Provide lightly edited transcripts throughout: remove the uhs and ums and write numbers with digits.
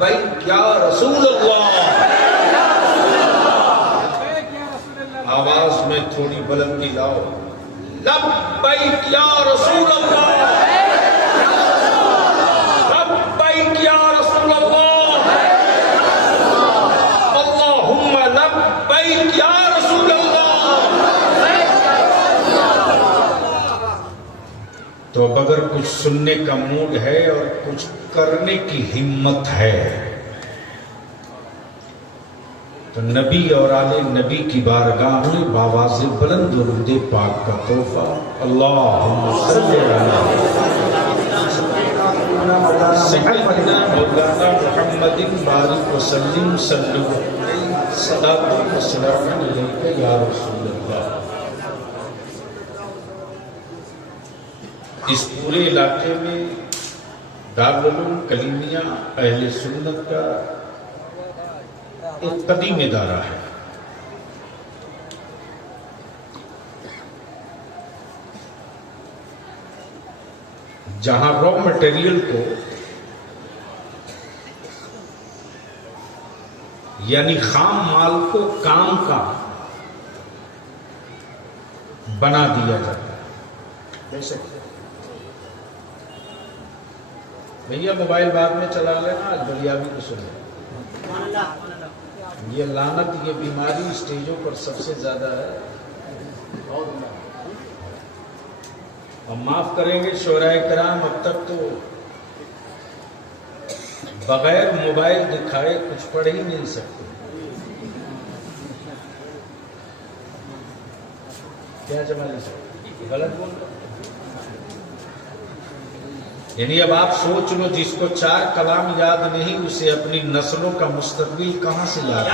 लब्बैक या रसूल अल्लाह। आवाज में थोड़ी बुलंदी लाओ, लब्बैक या रसूल अल्लाह, लब्बैक या रसूल अल्लाह, अल्लाहुम्मा लब्बैक या रसूल अल्लाह। तो अब अगर कुछ सुनने का मूड है और कुछ करने की हिम्मत है तो नबी और आले नबी की बारगाह में बावाज़े बुलंद दुरूद पाक का तोहफा अल्लाहुम्मा सल्ली अला सय्यिदना मौलाना मुहम्मदिन बारिक वसल्लिम सल्लल्लाहु अलैहि सल्लल्लाहु अलैहि या रसूल अल्लाह। इस पूरे इलाके में दारुल उलूम कलीमिया अहले सुन्नत का एक कदीम इदारा है। जहां रॉ मटेरियल को यानी खाम माल को काम का बना दिया जाता है। भैया मोबाइल बाद में चला लेना, आज बलियाबी को सुने। ये लानत, ये बीमारी स्टेजों पर सबसे ज्यादा है। और माफ करेंगे शोराए कराम, अब तक तो बगैर मोबाइल दिखाए कुछ पढ़ ही नहीं सकते। क्या जमाने से गलत बोल रहे, यानी अब आप सोच लो, जिसको 4 कलाम याद नहीं उसे अपनी नस्लों का मुस्तकबिल कहां से याद है।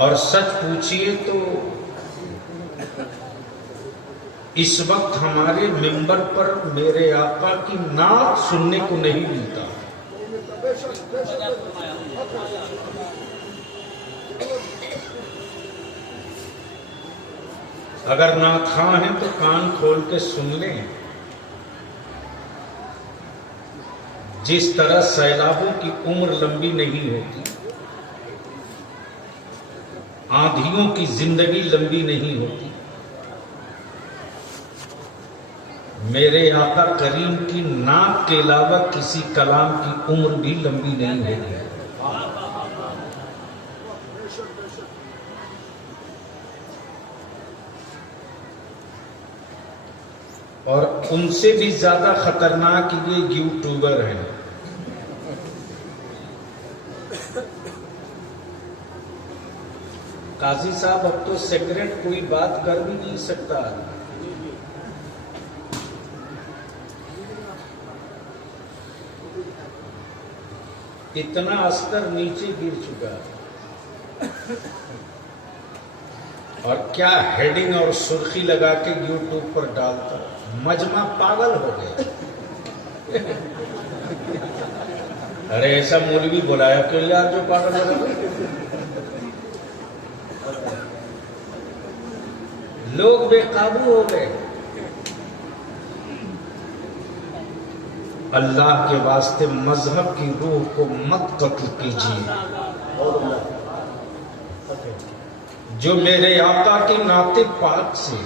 और सच पूछिए तो इस वक्त हमारे मिंबर पर मेरे आका की नात सुनने को नहीं मिलता। अगर नात खां हैं तो कान खोल के सुन लें। जिस तरह सैलाबों की उम्र लंबी नहीं होती, आंधियों की जिंदगी लंबी नहीं होती, मेरे आका करीम की नात के अलावा किसी कलाम की उम्र भी लंबी नहीं होगी। और उनसे भी ज्यादा खतरनाक ये यूट्यूबर हैं। काजी साहब, अब तो सिगरेट कोई बात कर भी नहीं सकता। इतना स्तर नीचे गिर चुका है। और क्या हेडिंग और सुर्खी लगा के यूट्यूब पर डालता, मजमा पागल हो गया। अरे ऐसा मौलवी बुलाया क्यों यार जो पागल हो गया। लोग बेकाबू हो गए। अल्लाह के वास्ते मजहब की रूह को मत कत्ल कीजिए। जो मेरे आका के नाते पाक से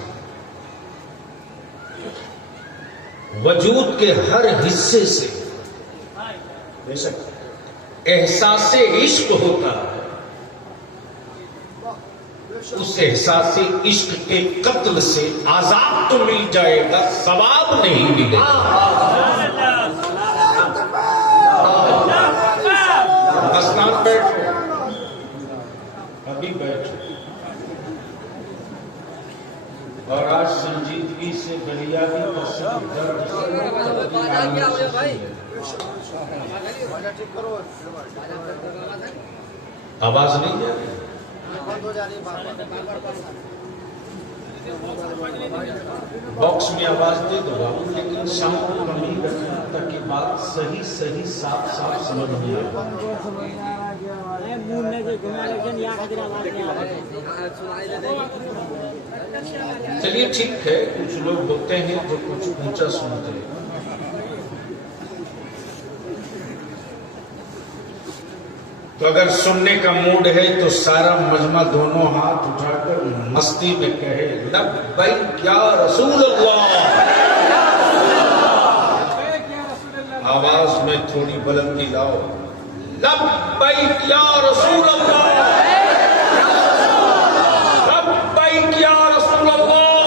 वजूद के हर हिस्से से बेशक एहसास इश्क होता है, उस एहसास इश्क के कत्ल से आजाद तो मिल जाएगा, सवाब नहीं मिलेगा। मसनाद बैठो, अभी बैठो। और आज संजीदगी से बलियाबी का सब दर्द आवाज नहीं जा रही, बॉक्स में आवाज दे दो बाबू, लेकिन साउंड कमी रखना ताकि बात सही सही साफ साफ समझ में आए। चलिए ठीक है, कुछ लोग होते हैं जो कुछ ऊंचा सुनते हैं। तो अगर सुनने का मूड है तो सारा मजमा दोनों हाथ उठाकर मस्ती में कहे लब्बैक या रसूल अल्लाह। आवाज में थोड़ी बुलंदी लाओ, लब्बैक या रसूल अल्लाह, लब्बैक या रसूल अल्लाह,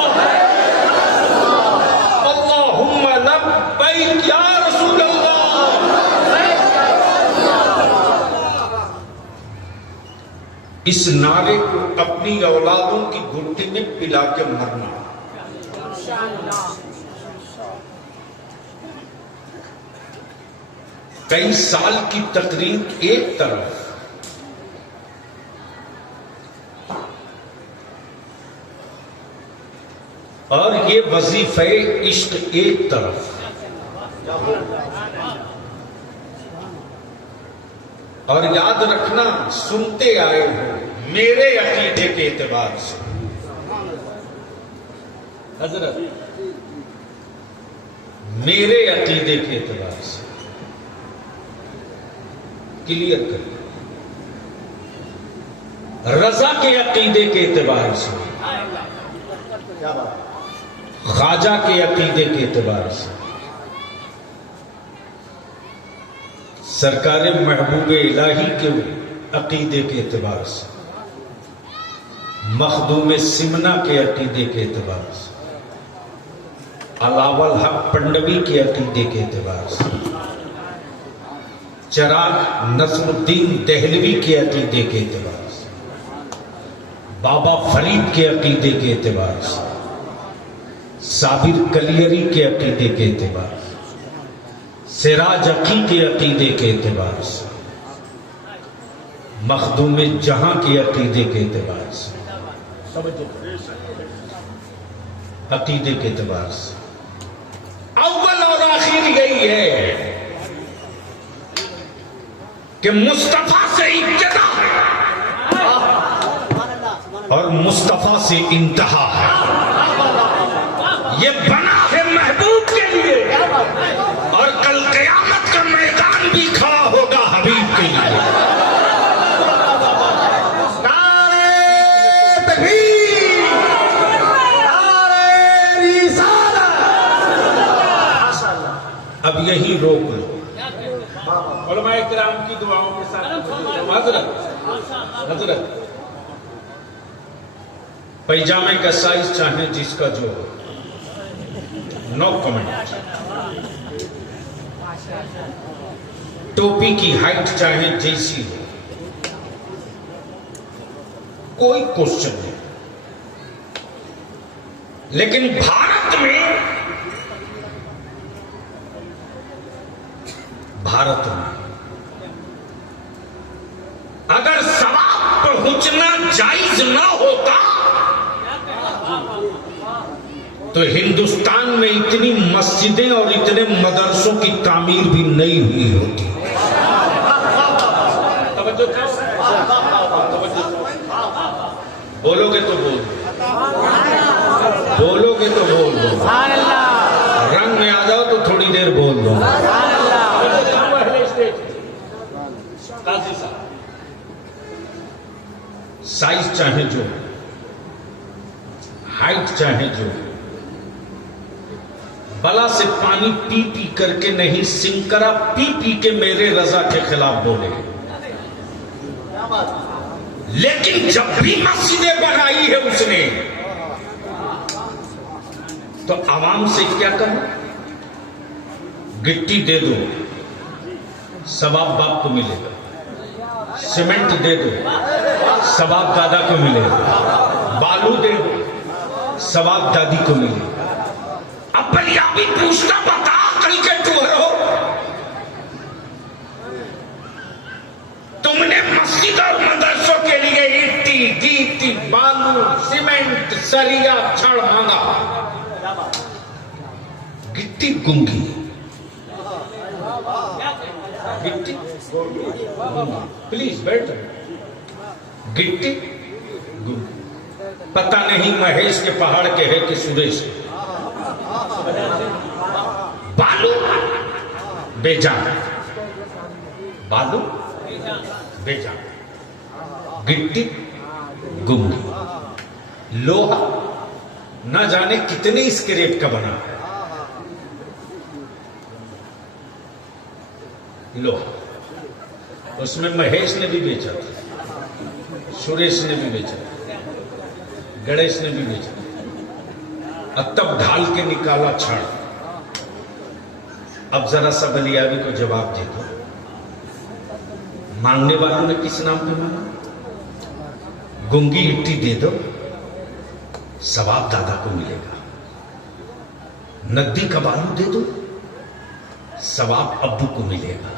अल्लाहुम्मा लब्बैक या रसूल अल्लाह। इस नारे को अपनी औलादों की घुट्टी में पिला के मरना। कई साल की तकरीर एक तरफ, और ये वजीफे इश्क एक तरफ। और याद रखना, सुनते आए हो मेरे अकीदे के एतबार से। हजरत मेरे अकीदे के एतबार से क्लियर कर, रजा के अकीदे के एतबार से, ख्वाजा के अकीदे के एतबार से, सरकार महबूब इलाही के अकीदे के एतबार से, मखदूम सिमना के अकीदे के एतबार से, अलावल हक पंडवी के अकीदे के एतबार से, चिराग नसरुद्दीन दहलवी के अकीदे के एतबार से, बाबा फरीद के अकीदे के एतबार से, साबिर कलियरी के अकीदे के एतबार से, सिराज अकी के अकीदे के एतबार से, मखदूम जहां के अकीदे के एतबार से, अकीदे के एतबार से अव्वल और आखिर यही है कि मुस्तफा से इब्तिदा है और मुस्तफा से इंतहा है। ये बना है महबूब के लिए और कल क़यामत का मैदान भी खड़ा होगा हबीब के लिए। नारे तकबीर, नारे रिसालत। अब यही रोक लो उलमाए किराम की दुआओं के साथ। हजरत पैजामे का साइज चाहे जिसका जो, नो कमेंट। टोपी की हाइट चाहे जैसी हो, कोई क्वेश्चन नहीं। लेकिन भारत में अगर सवाब पहुंचना जायज ना होता तो हिंदुस्तान में इतनी मस्जिदें और इतने मदरसों की तामीर भी नहीं हुई होती। बोलोगे तो बोल दो, बोलोगे तो बोल दो, रंग में आ जाओ तो थोड़ी देर बोल दो। साइज चाहे जो, हाइट चाहे जो, बला से पानी पी पी करके नहीं, सिंकरा पी पी के मेरे रजा के खिलाफ बोले। लेकिन जब भी मस्जिदें बनाई है उसने, तो आवाम से क्या करना? गिट्टी दे दो, सवाब बाप को मिलेगा। सीमेंट दे दो, सवाब दादा को मिलेगा। बालू दे दो, सवाब दादी को मिलेगा। अब पंजाबी पूछना, बता कल के टूर हो, तुमने मस्जिद और मदरसों के लिए ईटी, गीटी, बालू, सीमेंट, सरिया, छड़ मांगा। गिट्टी गूंगी, गिट्टी प्लीज बैठ। गिट्टी गूंगी, पता नहीं महेश के पहाड़ के है कि सुरेश के। बालू बेजान, बालू बेजान, गिट्टी गुंगी, लोहा न जाने कितने इसके रेट का बना है। लोहा उसमें महेश ने भी बेचा था, सुरेश ने भी बेचा था, गणेश ने भी बेचा, और तब ढाल के निकाला छाड़। अब जरा सा बलियावी को जवाब दे दो, मांगने वालों ने किस नाम पे मांगा? गुंगी गिट्टी दे दो, सवाब दादा को मिलेगा। नकदी का बालू दे दो, सवाब अब्बू को मिलेगा।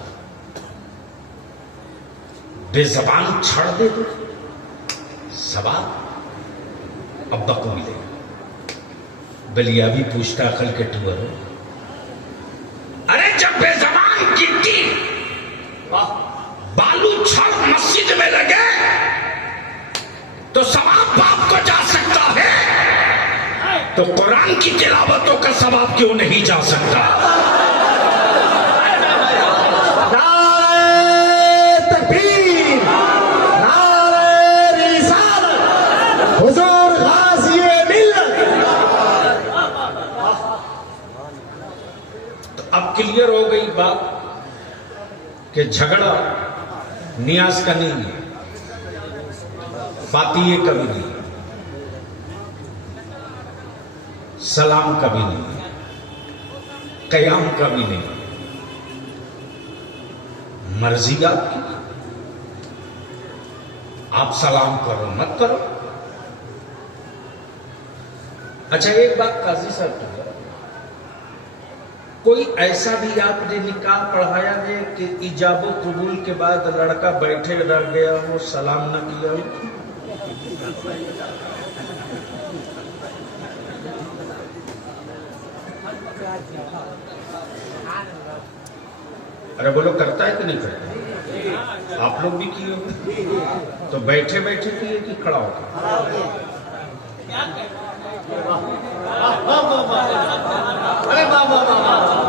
बेजबान छड़ दे दो, सवाब अब्बा को मिलेगा। बलियावी पूछता अकल के टूअर, अरे जब बेजबान गिट्टी बालू छड़ मस्जिद में लगे तो सवाब बाप को जा सकता है, तो कुरान की तिलावतों का सवाब क्यों नहीं जा सकता? अब क्लियर हो गई बात कि झगड़ा नियाज का नहीं है, फातिये का भी नहीं, सलाम का भी नहीं, कयाम का भी नहीं। मर्जी आपकी, आप सलाम करो मत करो। अच्छा एक बात काजी साहब की, कोई ऐसा भी आपने निकाह पढ़ाया है कि इजाबो कबूल के बाद लड़का बैठे रह गया वो सलाम न किया हो? अरे बोलो, करता है कि नहीं करता? आप लोग भी किए हो तो बैठे बैठे किए कि खड़ा होकर?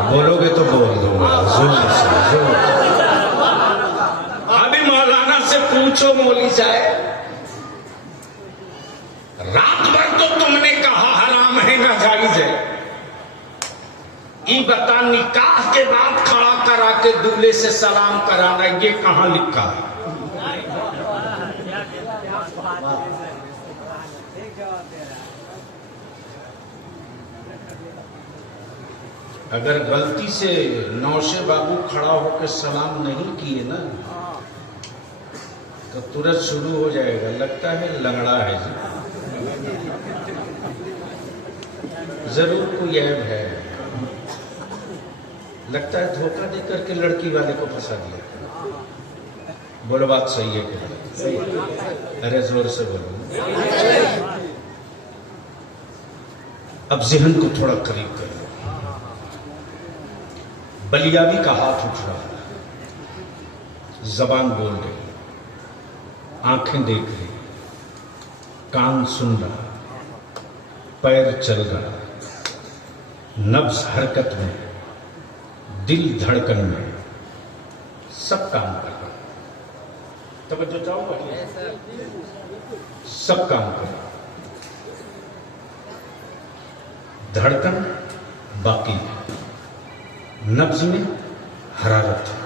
बोलोगे तो बोल दो जोर से, जोर। अभी मौलाना से पूछो, मौली साहब रात भर तो तुमने कहा हराम है ना जायज है, ये बता निकाह के बाद खड़ा करा के दूल्हे से सलाम कराना ये कहां लिखा है? अगर गलती से नौशे बाबू खड़ा होकर सलाम नहीं किए ना तो तुरंत शुरू हो जाएगा, लगता है लंगड़ा है जी, जरूर कोई ऐब है, लगता है धोखा दे करके लड़की वाले को फंसा दिया। बोलो बात सही है क्या? अरे जोर से बोलो। अब जहन को थोड़ा करीब कर लो। बलियावी का हाथ उठ रहा है, जबान बोल रही, आंखें देख रही, कान सुन रहा, पैर चल रहा, नब्ज हरकत में, दिल धड़कन में, सब काम कर रहा। तवज्जो चाहूंगा, सब काम कर रहा, धड़कन बाकी है, नब्ज में हरारत है,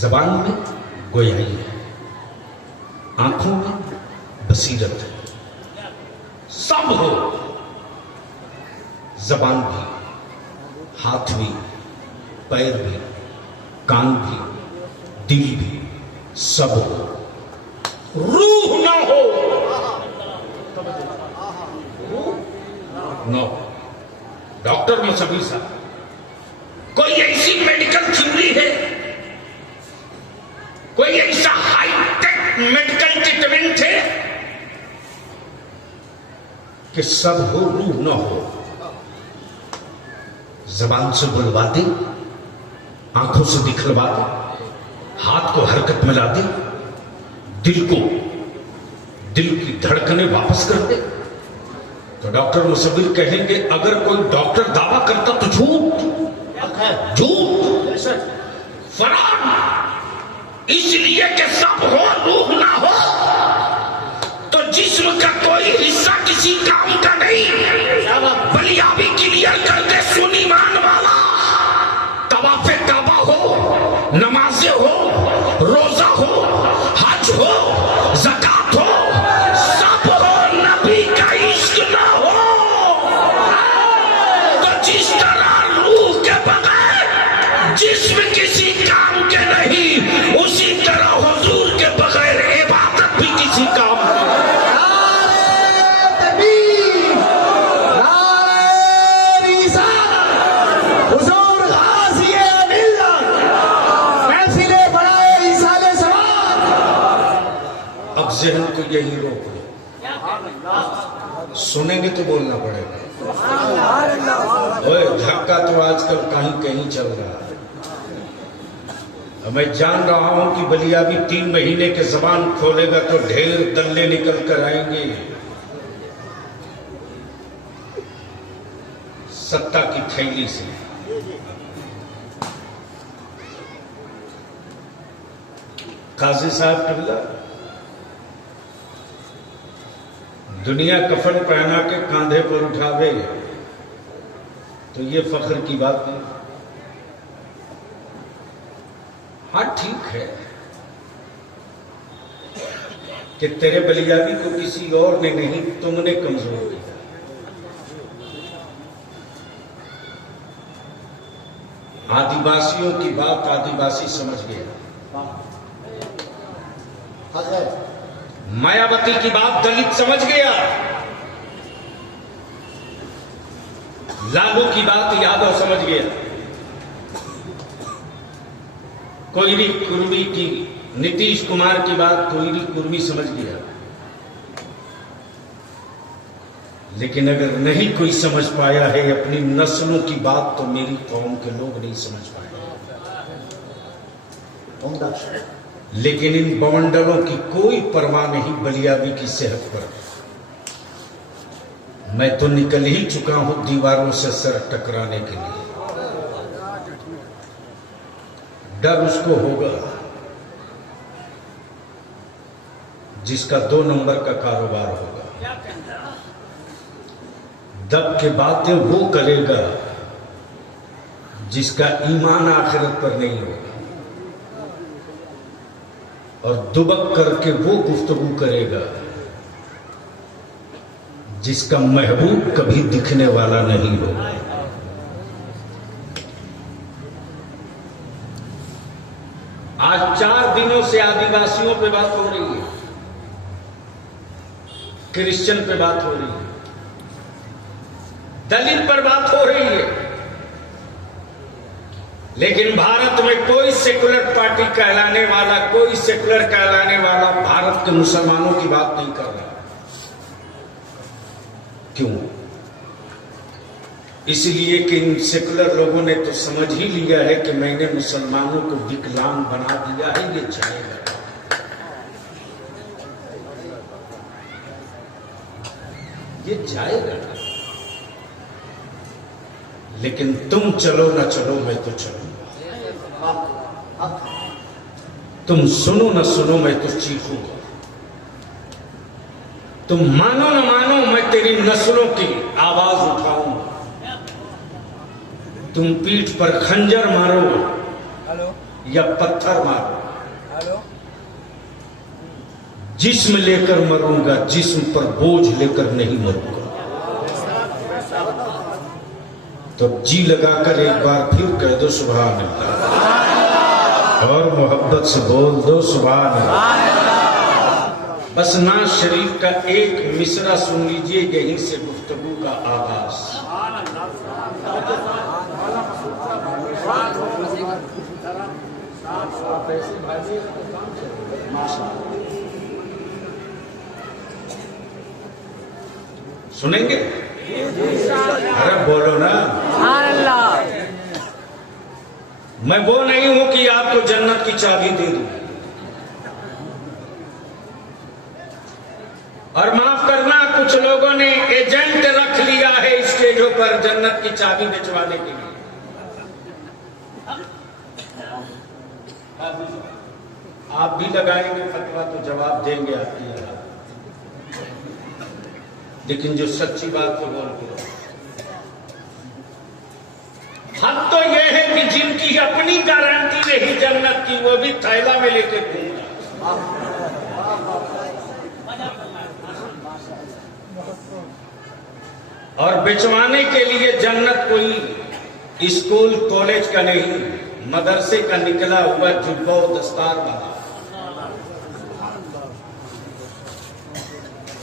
जबान में गोयाई है, आंखों में बसीरत है, सब हो, जबान भी, हाथ भी, पैर भी, कान भी, दिल भी, सब हो, रूह ना हो, नो। डॉक्टर मुसब्बिर साहब, कोई ऐसी मेडिकल थ्योरी है, कोई ऐसा हाईटेक मेडिकल ट्रीटमेंट है कि सब हो रूह ना हो? जबान से बुलवा दे, आंखों से दिखलवा दे, हाथ को हरकत में ला दे, दिल की धड़कनें वापस कर दे। तो डॉक्टर मुसब्बिर कहेंगे अगर कोई डॉक्टर दावा करता तो झूठ, फराड। इसलिए कि सब हो रूह ना हो तो जिस्म का कोई हिस्सा किसी काम का नहीं। बलियाबी क्लियर कर दे सुनी मान वाला। तवाफे काबा हो, नमाजे हो, रोजा हो, हज हो, ज़कात हो, सब हो, नबी का इश्क ना हो तो जिस तरह रूह के बगैर जिस्म किसी काम के नहीं, उसी तरह हुजूर के बगैर इबादत भी किसी काम की। अब जहन को यही रोक लो, सुनेंगे तो बोलना पड़ेगा। ओए धक्का तो आजकल कहीं कहीं चल रहा है। मैं जान रहा हूं कि बलियाबी 3 महीने के जबान खोलेगा तो ढेर दल्ले निकल कर आएंगे। सत्ता की थैली से काजी साहब किबला दुनिया कफन पहना के कांधे पर उठावे तो ये फख्र की बात नहीं। हाँ ठीक है कि तेरे बलियाबी को किसी और ने नहीं, तुमने कमजोर किया। आदिवासियों की बात आदिवासी समझ गया, मायावती की बात दलित समझ गया, लालू की बात यादव समझ गया, कोयरी कुर्मी की, नीतीश कुमार की बात कोयरी कुर्मी समझ गया। लेकिन अगर नहीं कोई समझ पाया है अपनी नस्लों की बात तो मेरी कौम के लोग नहीं समझ पाए। लेकिन इन बवंडलों की कोई परवाह नहीं बलियाबी की सेहत पर। मैं तो निकल ही चुका हूं दीवारों से सर टकराने के लिए। डर उसको होगा जिसका 2 नंबर का कारोबार होगा। दब के बातें वो करेगा जिसका ईमान आखिरत पर नहीं होगा, और दुबक करके वो गुफ्तगू करेगा जिसका महबूब कभी दिखने वाला नहीं होगा। आज 4 दिनों से आदिवासियों पे बात हो रही है, क्रिश्चियन पे बात हो रही है, दलित पर बात हो रही है, लेकिन भारत में कोई सेकुलर पार्टी कहलाने वाला, कोई सेकुलर कहलाने वाला भारत के मुसलमानों की बात नहीं कर रहा। क्यों? इसलिए कि इन सेकुलर लोगों ने तो समझ ही लिया है कि मैंने मुसलमानों को विकलांग बना दिया है, ये जाएगा। ये जाएगा। लेकिन तुम चलो ना चलो, मैं तो चलूंगा। तुम सुनो ना सुनो, मैं तो चीखूंगा। तुम मानो ना मानो, मैं तेरी नस्लों की आवाज उठाऊंगा। तुम पीठ पर खंजर मारो या पत्थर मारो, जिस्म लेकर मरूंगा, जिस्म पर बोझ लेकर नहीं मरूंगा। तो जी लगाकर एक बार फिर कह दो सुभान अल्लाह, और मोहब्बत से बोल दो सुभान अल्लाह। बस नाज शरीफ का एक मिसरा सुन लीजिए, यहीं से गुफ्तगू का आगाज। सुनेंगे? अरे बोलो ना। मैं वो नहीं हूं कि आपको जन्नत की चाबी दे दूं, और माफ करना कुछ लोगों ने एजेंट रख लिया है स्टेजों पर जन्नत की चाबी भिजवाने के लिए। आप भी लगाएंगे फतवा तो जवाब देंगे आपकी यहाँ, लेकिन जो सच्ची बात है बोल के। हद तो यह है कि जिनकी अपनी गारंटी रही जन्नत की, वो भी थैला में लेके घूम रहा। और बिचवाने के लिए जन्नत कोई स्कूल कॉलेज का नहीं, मदरसे का निकला हुआ जुब्बा और दस्तार वाला।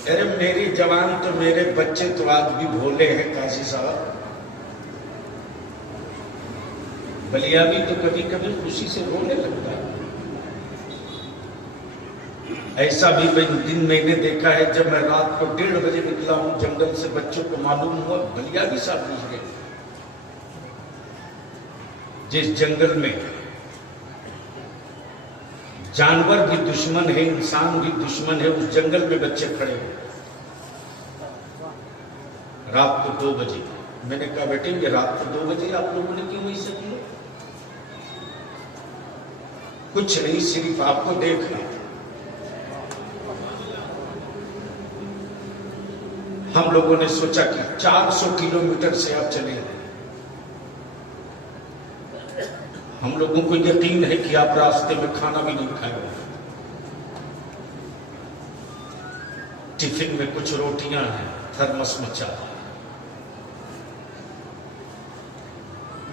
अरे मेरी जवान तो मेरे बच्चे तो आज भी भोले हैं काजी साहब। बलिया भी तो कभी कभी खुशी से रोने लगता है। ऐसा भी दिन मैंने देखा है जब मैं रात को 1:30 बजे निकला हूं जंगल से, बच्चों को मालूम हुआ बलिया भी साथ गुजरे। जिस जंगल में जानवर भी दुश्मन है, इंसान भी दुश्मन है, उस जंगल में बच्चे खड़े हो। रात को 2 बजे मैंने कहा बेटे ये रात को 2 बजे आप लोगों ने क्यों ऐसा किया? कुछ नहीं, सिर्फ आपको देखना। हम लोगों ने सोचा कि 400 किलोमीटर से आप चले। हम लोगों को यकीन है कि आप रास्ते में खाना भी नहीं खाए। टिफिन में कुछ रोटियां हैं, थर्मस में चाय।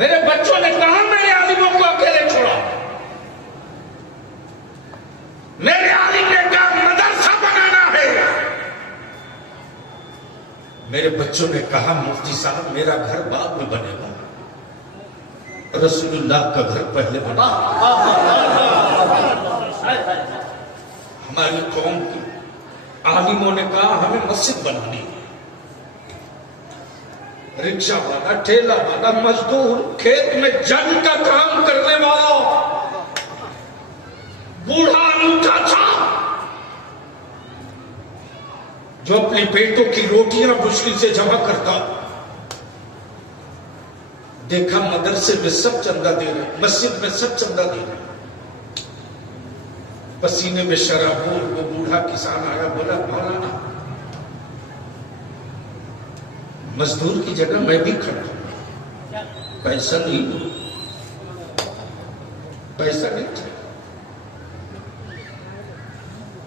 मेरे बच्चों ने कहा मेरे आलिमों को अकेले छोड़ा। मेरे आलिम ने कहा मदरसा बनाना है। मेरे बच्चों ने कहा मुफ्ती साहब मेरा घर बाद में बनेगा, रसूलुल्लाह का घर पहले बना। हमारी कौम की आलिमों ने कहा हमें मस्जिद बनानी है। रिक्शा वाला, ठेला वाला, मजदूर, खेत में जंग का काम करने वाला, बूढ़ा अंगूठा था जो अपने बेटों की रोटियां मुश्किल से जमा करता, देखा मदरसे में सब चंदा दे रहे, मस्जिद में सब चंदा दे रहे। पसीने में शराबूर वो बूढ़ा किसान आया, बोला मौलाना मजदूर की जगह मैं भी खड़ा हूं। पैसा नहीं, पैसा नहीं था,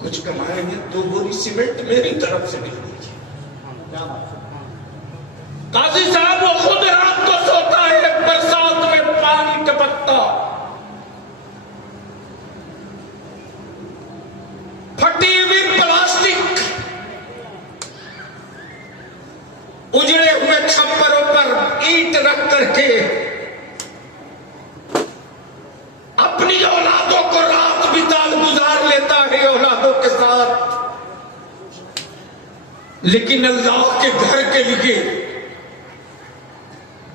कुछ कमाएंगे 2 बोरी सीमेंट मेरी तरफ से मिल लीजिए। काजी साहब वो खुद रात को सोता है, बरसात में पानी टपकता, फटी हुई प्लास्टिक, उजड़े हुए छप्परों पर ईंट रख करके अपनी औलादों को रात बिताल गुजार लेता है औलादों के साथ। लेकिन अल्लाह के घर के लिए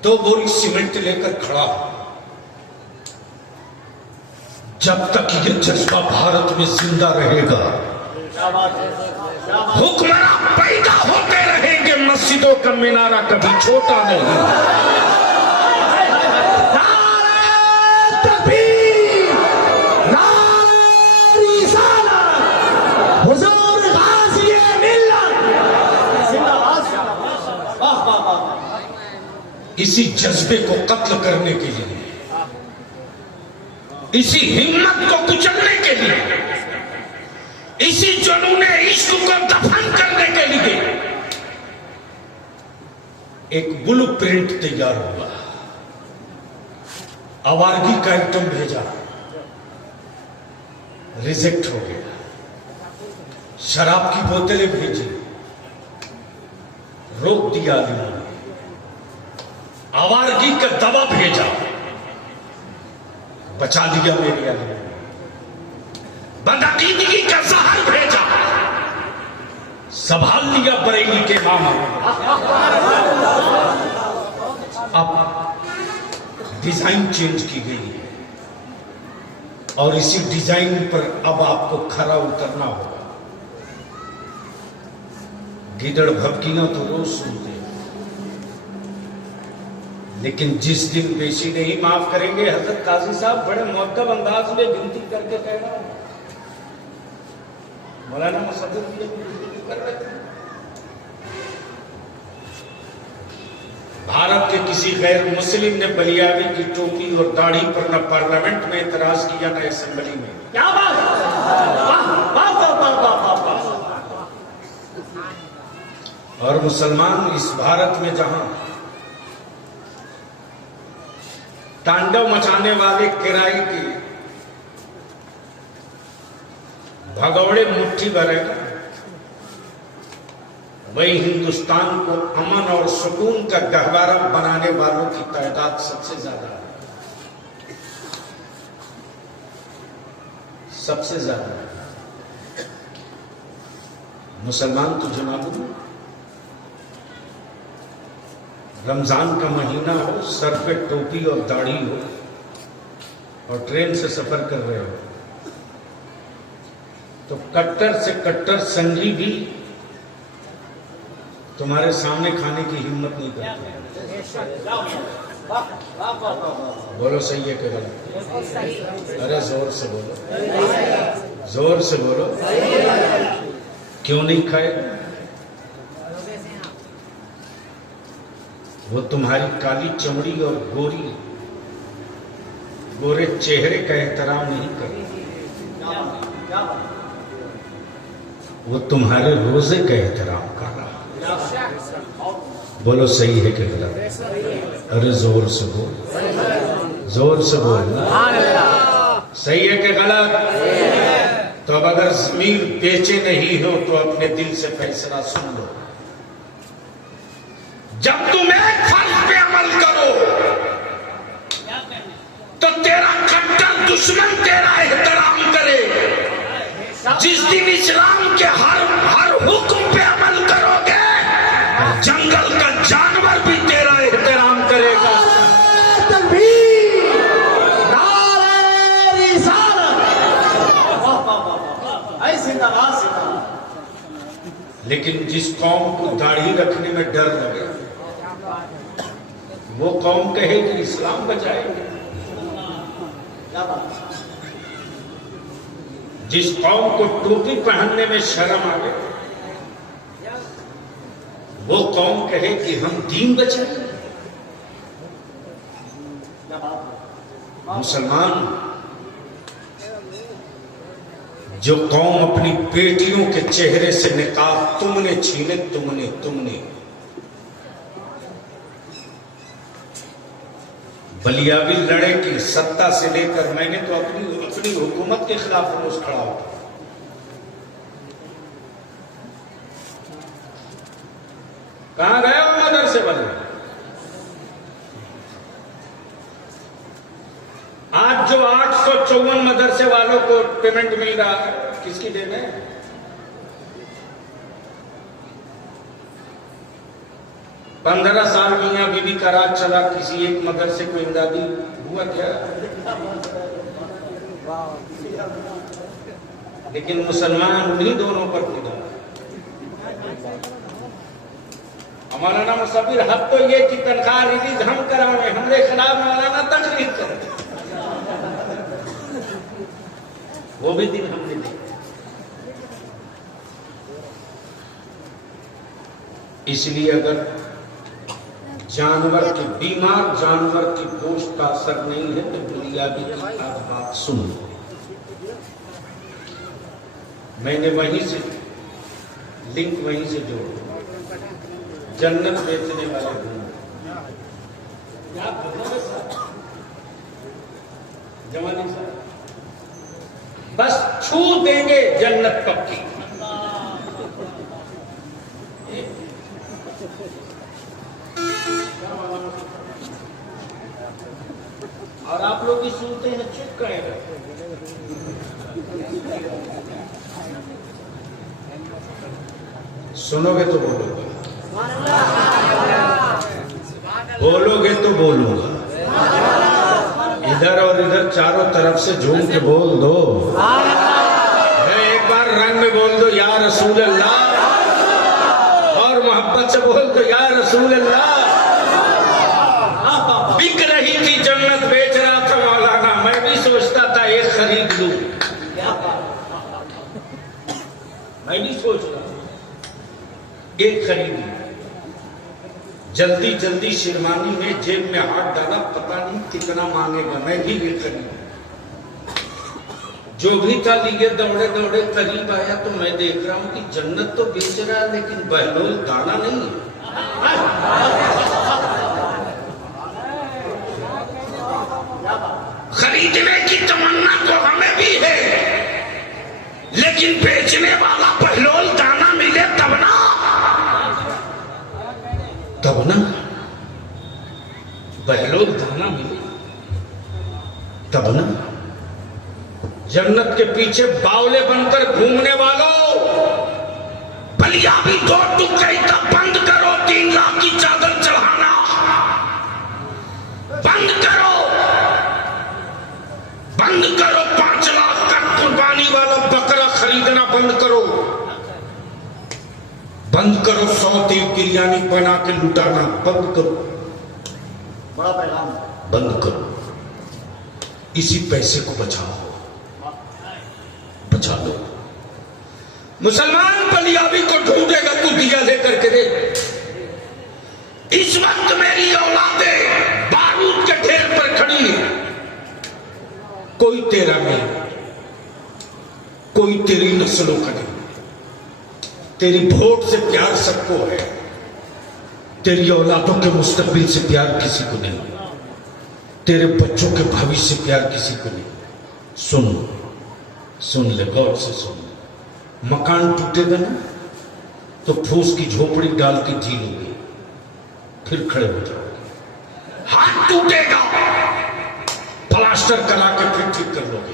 2 बोरी सीमेंट लेकर खड़ा। जब तक ये जज्बा भारत में जिंदा रहेगा, हुक्मरान पैदा होते रहेंगे, मस्जिदों का मिनारा कभी छोटा नहीं। इसी जज्बे को कत्ल करने के लिए, इसी हिम्मत को कुचलने के लिए, इसी जुनूने इश्क को दफन करने के लिए एक ब्लूप्रिंट तैयार हुआ। आवारगी का आइटम भेजा, रिजेक्ट हो गया। शराब की बोतलें भेजी, रोक दिया आलिमों ने। आवारगी का दवा भेजा, बचा दिया मेरी आलिमों ने। बदअकीदगी का जहर भेजा, संभाल लिया बरेली के मामा। अब डिजाइन चेंज की गई है और इसी डिजाइन पर अब आपको खरा उतरना होगा। गिदड़ भभकीना तो रोज सुनते हैं, लेकिन जिस दिन पेशी नहीं माफ करेंगे, हजरत काजी साहब बड़े मुअद्दब अंदाज में गिनती करके कह रहा हूं, मौलाना मुसद्दिक भी कर रहे थे। भारत के किसी गैर मुस्लिम ने बलियावी की टोपी और दाढ़ी पर न पार्लियामेंट में एतराज किया न असेंबली में। क्या बात! और मुसलमान इस भारत में जहां तांडव मचाने वाले किराए की भगौड़े मुट्ठी भर है, वही हिंदुस्तान को अमन और सुकून का गहवारा बनाने वालों की तादाद सबसे ज्यादा है, सबसे ज्यादा। मुसलमान तुझे मालूम है, रमजान का महीना हो, सर पे टोपी और दाढ़ी हो और ट्रेन से सफर कर रहे हो तो कट्टर से कट्टर संगी भी तुम्हारे सामने खाने की हिम्मत नहीं करते। बोलो सही है कि गलत? अरे जोर से बोलो, जोर से बोलो। क्यों नहीं खाए? वो तुम्हारी काली चमड़ी और गोरे चेहरे का एहतराम नहीं करते, वो तुम्हारे रोजे का एहतराम कर रहा। बोलो सही है कि गलत? अरे जोर से बोल, जोर से बोल। सही है कि गलत? तो अब अगर ज़मीर बेचे नहीं हो तो अपने दिल से फैसला सुन लो। जब तुम एक फर्ज पे अमल करो तो तेरा कट्टर दुश्मन तेरा एहतराम करे। जिस दिन इस्लाम के हर हुक्म पे अमल करोगे, जंगल का जानवर भी तेरा एहतराम करेगा। लेकिन जिस कौम को दाढ़ी रखने में डर लगे, वो कौम कहे कि इस्लाम बचाएगा। जिस कौम को टोपी पहनने में शर्म आवे, वो कौम कहे कि हम दीन बचाएं। मुसलमान, जो कौम अपनी बेटियों के चेहरे से निकाब तुमने छीने, तुमने बलियावी लड़े की सत्ता से लेकर मैंने तो अपनी हुकूमत के खिलाफ रोज खड़ा होता। कहां गए हो मदरसे वाले? आज जो 854 मदरसे वालों को पेमेंट मिल रहा है, किसकी देन है? पंद्रह साल मियां बीवी का राज चला, किसी एक मदरसे को इमदादी हुआ क्या? लेकिन मुसलमान उन्हीं दोनों पर फिदा। हमारा नाम सबीर हक तो ये कि तनख्वाह रिलीज हम करावे, हमारे खिलाफ मौलाना तकरीर करे, वो भी दिन हमने देखे। इसलिए अगर जानवर के बीमार जानवर की गोश्त का असर नहीं है तो बुनियादी की आज बात सुन। मैंने वहीं से लिंक वहीं से जोड़, जन्नत बेचने वाले जवानी साहब बस छू देंगे जन्नत पक्की। और आप लोग भी सुनते हैं, चुप करेगा। सुनोगे तो बोलोगे, बोलोगे तो बोलूंगा। इधर और इधर चारों तरफ से झूम के बोल दो। एक बार रंग में बोल दो या रसूल अल्लाह, और मोहब्बत से बोल दो या रसूल अल्लाह। बिक रही थी जन्नत, बेच रहा था मौलाना, मैं भी सोचता था एक खरीद लूं। एक खरीदी, जल्दी जल्दी शेरवानी में जेब में हाथ डाला, पता नहीं कितना मांगेगा, मैं भी ये खरीदी। जो भी था लिए दौड़े दौड़े करीब आया तो मैं देख रहा हूं कि जन्नत तो बेच रहा है लेकिन बहलोल दाना नहीं है। खरीदने की तमन्ना तो हमें भी है, लेकिन बेचने वाला बहलोल दाना मिले तब ना, तब ना बहलोल दाना मिले तब ना। जन्नत के पीछे बावले बनकर घूमने वालों, बलिया भी दो टुकड़े का बंद करो, 3 लाख की चादर चढ़ाना बंद करो, बंद करो। 5 लाख का कुर्बानी वाला बकरा खरीदना बंद करो, बंद करो। 100 देव बिरयानी बना के लुटाना बंद करो, बड़ा पैगाम बंद करो। इसी पैसे को बचाओ, बचा लो। मुसलमान बलियाबी को ढूंढेगा तू दिया लेकर के दे। इस वक्त मेरी औलादें बारूद के ढेर पर खड़ी है, कोई तेरा नहीं, कोई तेरी नस्लों का नहीं। तेरी वोट से प्यार सबको है, तेरी औलादों के मुस्तकबिल से प्यार किसी को नहीं, तेरे बच्चों के भविष्य से प्यार किसी को नहीं। सुन ले, गौर से सुन। मकान टूटेगा ना तो फूस की झोपड़ी डाल के जी लोगे, फिर खड़े हो जाओगे। हाथ टूटेगा प्लास्टर करा के फिर ठीक कर लोगे,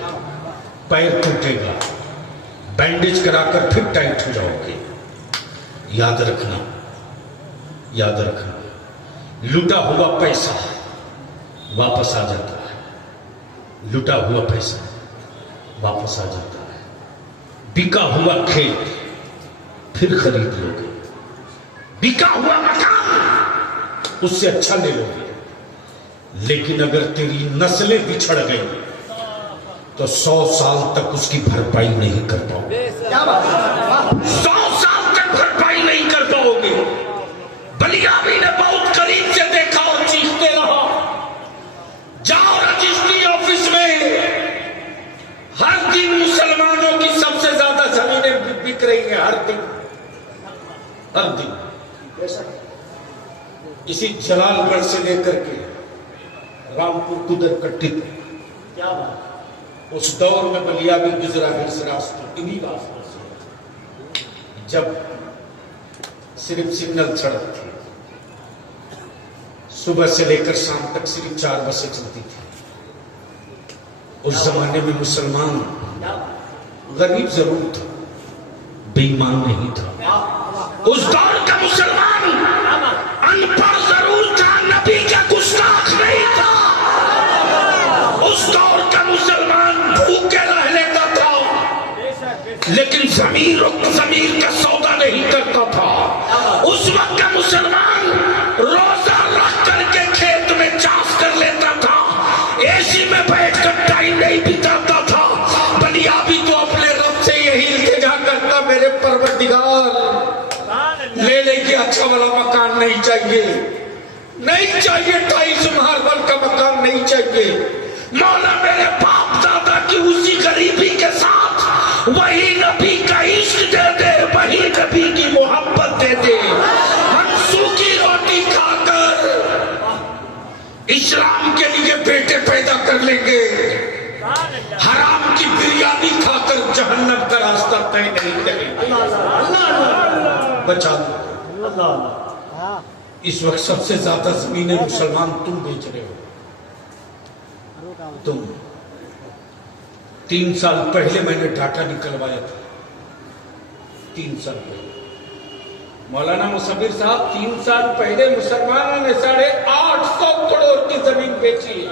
पैर टूटेगा बैंडेज कराकर फिर टाइट हो जाओगे। याद रखना, याद रखना, लूटा हुआ पैसा वापस आ जाता है, लूटा हुआ पैसा वापस आ जाता है। बिका हुआ खेत फिर खरीद लोगे, बिका हुआ मकान उससे अच्छा ले लोगे। लेकिन अगर तेरी नस्लें बिछड़ गई तो 100 साल तक उसकी भरपाई नहीं कर पाओगे। 100 साल तक भरपाई नहीं कर पाओगे। बलियाबी ने बहुत करीब से देखा और चीखते रहो। जाओ रजिस्ट्री ऑफिस में, हर दिन मुसलमानों की सबसे ज्यादा जमीनें बिक रही हैं, हर दिन, हर दिन। इसी जलालगढ़ से लेकर के रामपुर कुदरकट्टी क्या बात, उस दौर में बलिया भी गुजरा है इस रास्ते, इन्हीं रास्तों से, जब सिर्फ सिग्नल सड़क थी। सुबह से लेकर शाम तक सिर्फ 4 बसें चलती थी। उस जमाने में मुसलमान गरीब जरूर था, बेईमान नहीं था। उस दौर का मुसलमान अनपढ़ जरूर था, नबी का गुस्ताख नहीं था। उस दौर का मुसलमान भूखे रह लेता था, लेकिन जमीर का सौदा नहीं करता था। उस वक्त का मुसलमान रोजा रख करके खेत में चाष कर लेता था, एसी में बैठकर टाइम नहीं बिताता था। बलियाबी तो अपने रब से यही इल्तिजा करता, मेरे परवरदिगार ले लेके अच्छा वाला मकान नहीं चाहिए, नहीं चाहिए, टाइल्स मार्बल का मकान नहीं चाहिए। मौला मेरे बाप दादा की उसी गरीबी के साथ वही नबी का इश्क दे दे, वही नबी की मोहब्बत दे दे। हम सूखी रोटी खाकर इस्लाम के लिए बेटे पैदा कर लेंगे, हराम की बिरयानी खाकर जहन्नम का रास्ता तय नहीं करेंगे। बचा लो। इस वक्त सबसे ज्यादा जमीनें मुसलमान तुम बेच रहे हो। तुम 3 साल पहले मैंने डाटा निकलवाया था, 3 साल पहले। मौलाना मुसब्बिर साहब, 3 साल पहले मुसलमानों ने 850 करोड़ की जमीन बेची है।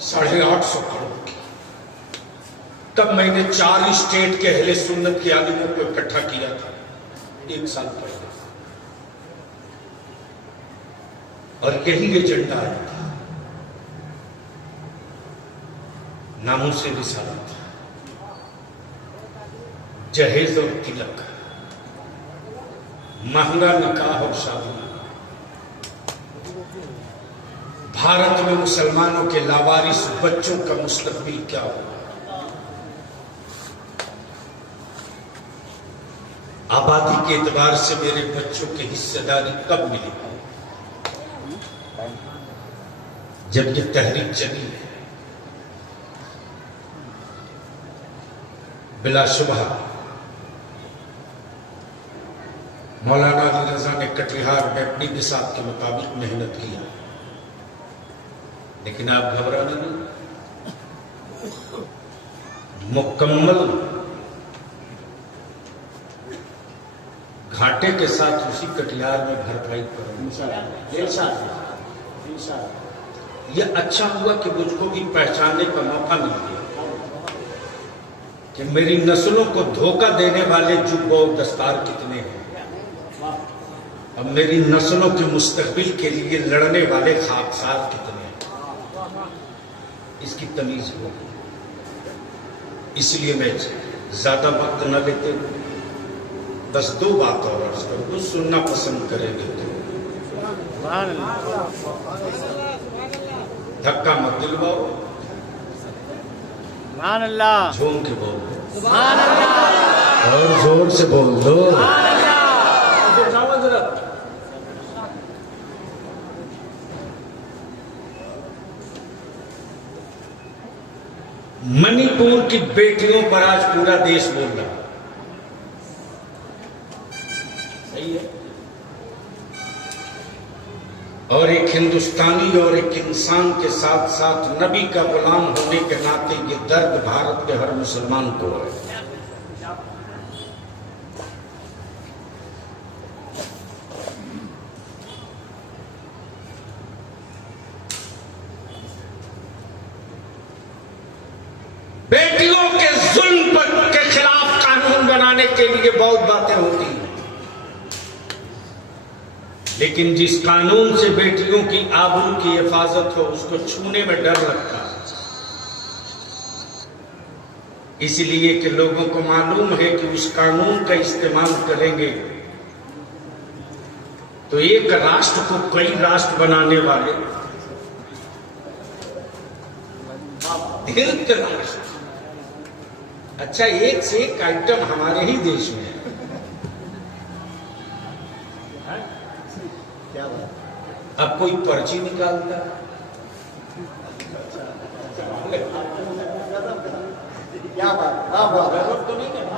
850 करोड़ की। तब मैंने 4 स्टेट के अहले सुन्नत के आलिमों को इकट्ठा किया था 1 साल पहले, और यही एजेंडा आया था, नामों से रिसालत, जहेज और तिलक, महंगा निकाह और शादी। भारत में मुसलमानों के लावारिस बच्चों का मुस्तकबिल क्या होगा? आबादी के एतबार से मेरे बच्चों की हिस्सेदारी कब मिलेगी? जब ये तहरीक चली है। बिलाशुबह मौलाना अली रजा ने कटिहार में अपनी निसाब के मुताबिक मेहनत किया, लेकिन आप घबराना नहीं, मुकम्मल घाटे के साथ उसी कटिहार में भरपाई करेंगे। यह अच्छा हुआ कि मुझको भी पहचानने का मौका मिल गया कि मेरी नस्लों को धोखा देने वाले जुब्ब और दस्तार कितने हैं, और मेरी नस्लों के मुस्तकबिल के लिए लड़ने वाले खाकसार कितने हैं। इसकी तमीज होगी। इसलिए मैं ज्यादा वक्त न लेते हुए बस दो बात और अर्ज करूं, सुनना पसंद करेंगे तो धक्का मत दिलवाओ, झूम के बोल दो और जोर से बोल दो। मणिपुर की बेटियों पर आज पूरा देश बोल रहा है, सही है। और एक हिंदुस्तानी और एक इंसान के साथ साथ नबी का गुलाम होने के नाते ये दर्द भारत के हर मुसलमान को है। बेटियों के जुल्म के खिलाफ कानून बनाने के लिए बहुत बातें होती हैं, लेकिन जिस कानून से बेटियों की आबरू की हिफाजत हो उसको छूने में डर लगता है। इसलिए कि लोगों को मालूम है कि उस कानून का इस्तेमाल करेंगे तो एक राष्ट्र को कई राष्ट्र बनाने वाले एक राष्ट्र, अच्छा एक से एक आइटम हमारे ही देश में है। क्या बात? अब कोई पर्ची निकालता, क्या बात? हाँ बात। गजब तो नहीं करना।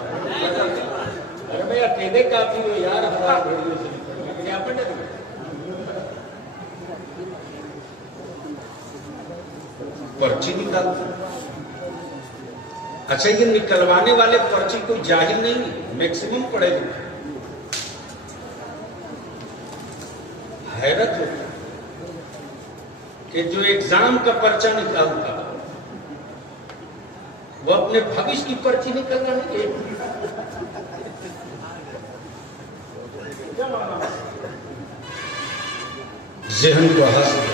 अरे भाई अकेले काफी हो यार, हमारा भेड़ियों से निकलने क्या पड़े। पर्ची निकालता, अच्छा ये निकलवाने वाले पर्ची कोई जाहिल नहीं, मैक्सिमम पढ़े लिखे। हैरत हो कि जो एग्जाम का पर्चा निकालता वो अपने भविष्य की पर्ची निकलना नहीं। जहन को हासिल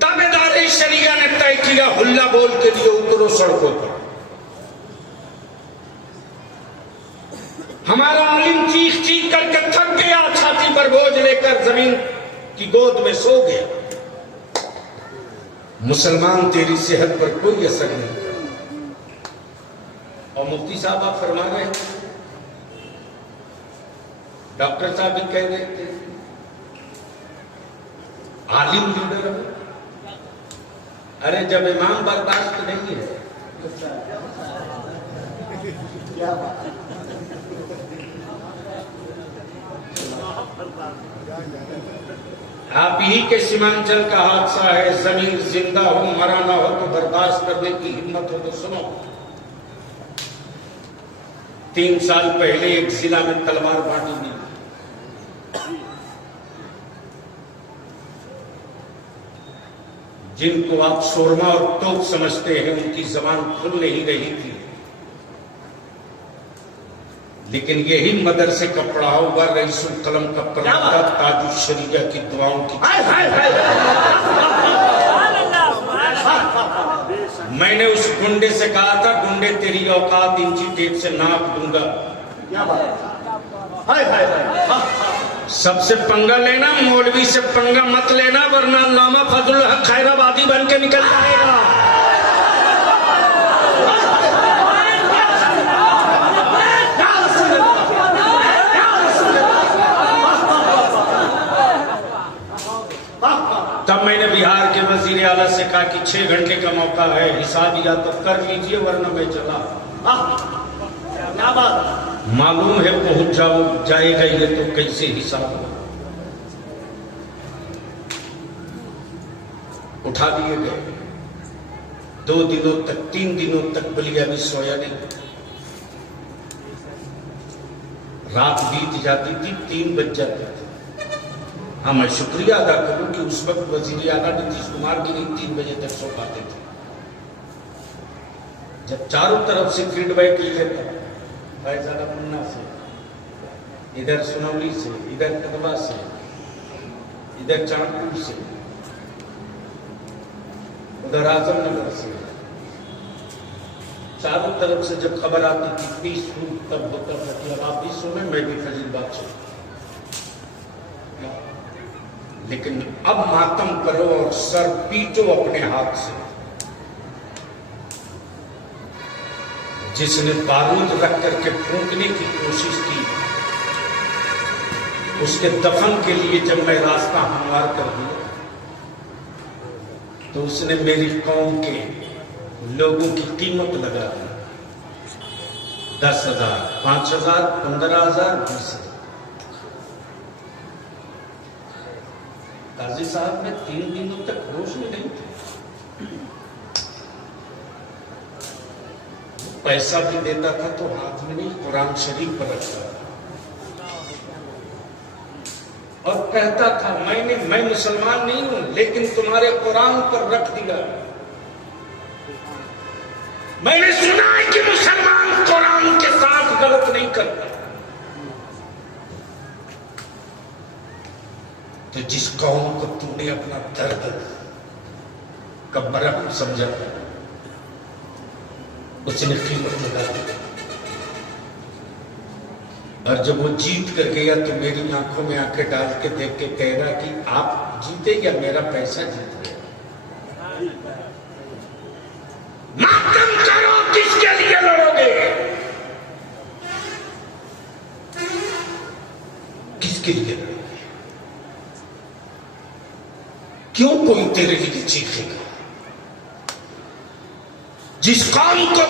ताबेदारी शरिया ने तय किया, हुल्ला बोल के लिए उतरो सड़कों पर। हमारा आलिम चीख चीख करके थक गया, छाती पर बोझ लेकर जमीन की गोद में सो गया। मुसलमान तेरी सेहत पर कोई असर नहीं था। और मुफ्ती साहब आप फरमा रहे हैं, डॉक्टर साहब भी कह रहे थे, आलिम लीडर है। अरे जब इमाम बर्दाश्त नहीं है, क्या बात? आप ही के सीमांचल का हादसा है। जमीन जिंदा हो मरा ना हो तो बर्दाश्त करने की हिम्मत हो तो सुनो। 3 साल पहले एक जिला में तलवार बांटी मिली, जिनको आप शोरमा और तोप समझते हैं उनकी जबान खुल नहीं रही थी, लेकिन यही मदरसे का पढ़ा हुआ रईसुल कलम का प्रवक्ता ताजुल शरीया की दुआओं की मैंने उस गुंडे से कहा था, गुंडे तेरी औकात इंची टेप से नाप दूंगा, क्या बात, हाय हाय हाय, सबसे पंगा लेना, मौलवी से पंगा मत लेना, वरना अल्लामा फजलुल हक खैराबादी बन के निकल जाएगा। तब मैंने बिहार के वजीर आला से कहा कि 6 घंटे का मौका है, हिसाब या तो कर लीजिए वरना मैं चला। क्या बात, मालूम है पहुंच जाएगा ये तो कैसे हिसाब हो। उठा दिए गए। 2 दिनों तक 3 दिनों तक बलिया भी सोया नहीं। रात बीत जाती थी, 3 बज जाते थे। हाँ, मैं शुक्रिया अदा करूं कि उस वक्त वजीर आला नीतीश कुमार की नहीं 3 बजे तक सो पाते थे। जब चारों तरफ से फीडबैक लिए था, फैजाला मुन्ना से, इधर सुनौली से, इधर कदवा से, इधर चांदपुर से, उधर आजमनगर से, चारों तरफ से जब खबर आती थी पीसफुल, तब होता था कि अब आप भी सुने, मैं भी फजीलबाद से। लेकिन अब मातम करो और सर पीटो अपने हाथ से। जिसने बारूद रख करके फूंकने की कोशिश की, उसके दफन के लिए जब मैं रास्ता हमवार कर दिया, तो उसने मेरी कौम के लोगों की कीमत लगा दी। 10,000, 5,000, 15,000, 20,000। काजी साहब में 3 दिनों तक होश में नहीं थे। पैसा भी देता था तो हाथ में नहीं, कुरान शरीफ पर रखता था और कहता था मैं मुसलमान नहीं हूं, लेकिन तुम्हारे कुरान पर रख दिया। मैंने सुना है कि मुसलमान कुरान के साथ गलत नहीं करता। तो जिस कौम को तूने अपना दर्द का बरफ समझा, उसने कीमत लगा दी। और जब वो जीत कर गया तो मेरी आंखों में आंखें डाल के देख के कहेगा कि आप जीते या मेरा पैसा जीत गया। मातम करो, किसके लिए लड़ोगे? किसके लिए लड़ोगे? क्यों कोई तेरे लिए चीखेगा? जिस कौम के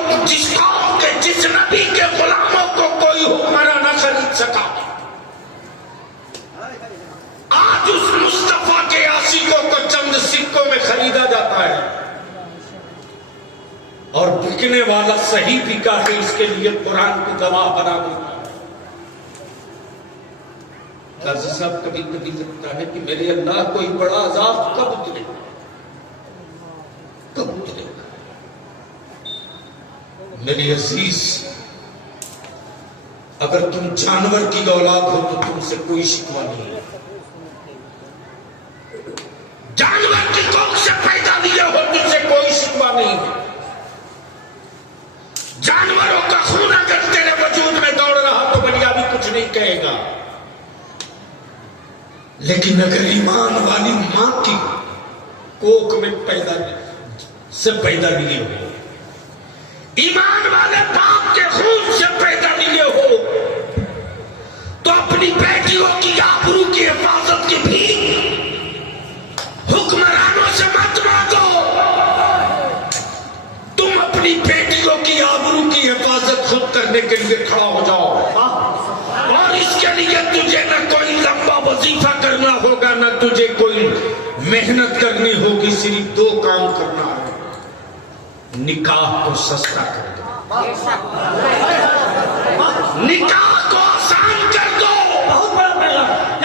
जिस नबी के गुलामों को कोई हुक्मरान न खरीद सका, आज उस मुस्तफा के आशिकों को चंद सिक्कों में खरीदा जाता है। और बिकने वाला सही बिका है, इसके लिए कुरान को गवाह बना देता है। काजी साहब कभी कभी लगता है कि मेरे अल्लाह कोई बड़ा अजाब कब उतरेगा, कब उतरेगा। मेरी अजीज, अगर तुम जानवर की औलाद हो तो तुमसे कोई शिकवा नहीं है। जानवर की कोख से पैदा लिए हो, तुमसे कोई शिकवा नहीं है। जानवरों का खून अगर तेरे वजूद में दौड़ रहा तो बलिया भी कुछ नहीं कहेगा। लेकिन अगर ईमान वाली मां की कोख में पैदा लिए हो, ईमान वाले बाप के खून से पैदा लिए हो, तो अपनी बेटियों की आबरू की हिफाजत की भी हुक्मरानों से मत मांगो। तुम अपनी बेटियों की आबरू की हिफाजत खुद करने के लिए खड़ा हो जाओ। और इसके लिए तुझे न कोई लंबा वजीफा करना होगा, न तुझे कोई मेहनत करनी होगी। सिर्फ 2 काम करना है। निकाह को सस्ता कर दो, निकाह को आसान कर दो,